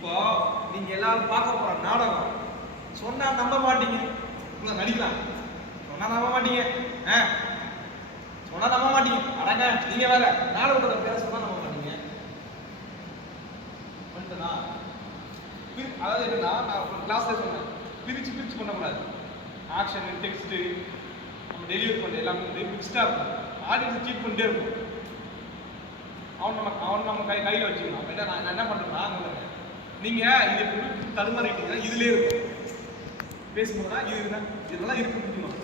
இப்போ நீங்க எல்லாரும் பார்க்க போற நாடகம் சொன்னா நம்ப மாட்டீங்க. நடிக்கலாம் சொன்னா நம்ப மாட்டீங்க. சொன்னா நம்ப மாட்டீங்க. அடங்க நீங்க வேற நாடகத்தோட பேரை சொன்னா நம்ப மாட்டீங்க. அதாவது என்னன்னா நான் ஒரு கிளாஸ்ல சொன்னேன், பிரிச்சு பண்ணக்கூடாது. ஆக்ஷன் டெக்ஸ்ட் நம்ம டெலிவரி பண்ண எல்லாமே மிக்ஸ்டா இருக்கும். ஆடியன்ஸ் சீட் பண்ணிட்டே இருக்கும். அவன் நம்ம கையில் வச்சுக்கணும். நான் என்ன பண்றேன்னா நீங்க இது தடுமாறிட்டீங்கன்னா இதுலேயே இருக்கும். பேசும்போதுனா இதெல்லாம் இருக்கு முடியும்.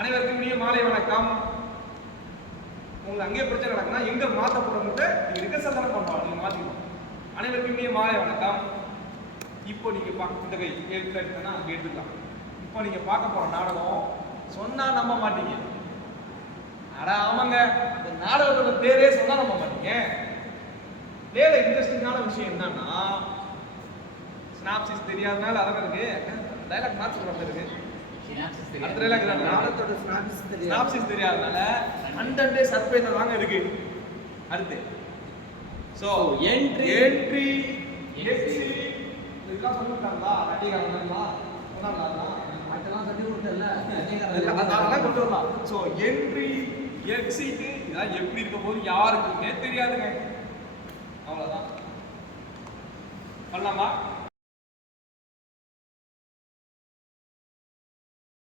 அனைவருக்கும் இனிய மாலை வணக்கம். உங்களுக்கு அங்கேயே பிரச்சனை நடக்குன்னா எங்க மாற்ற போறோம்ட்டு நீங்க ரிகர்சல் தானே பண்ணுவாங்க, நீங்க மாத்திக்கணும். அனைவருக்கும் இனிய மாலை வணக்கம். இப்போ நீங்க இந்த கை எடுத்துனா அங்கே எடுத்துக்கலாம். இப்போ நீங்க பார்க்க போற நாடகம் சொன்னா நம்ப மாட்டீங்க. அட ஆமாங்க, அந்த நாடகத்தோட பேரே சொன்னா நம்ப மாட்டீங்க. வேற இன்ட்ரெஸ்டிங்கான விஷயம் என்னன்னா ஸ்னாப்சிஸ் தெரியாதனால அதான் இருக்கு. டைலாக் மாத்தி சொல்ற இருக்கு. அடுத்த டைலாக் நாடகத்தோட ஸ்னாப்சிஸ் தெரியாதனால அண்டே சர்ப்ரைஸ் வாங்க இருக்கு. அடுத்து சோ என்ட்ரி எக்ஸிட் இதெல்லாம் சொல்லிட்டாங்களா? நடிகர்களா சொன்னாங்களா? அதெல்லாம் சொல்லி கொடுத்தல. அதெல்லாம் கொண்டு வரலாம். சோ என்ட்ரி எக்ஸிட் இதெல்லாம் எப்படி இருக்க போது யாருக்குமே தெரியாதுங்க. அவ்வளவுதான். பண்ணலாமா?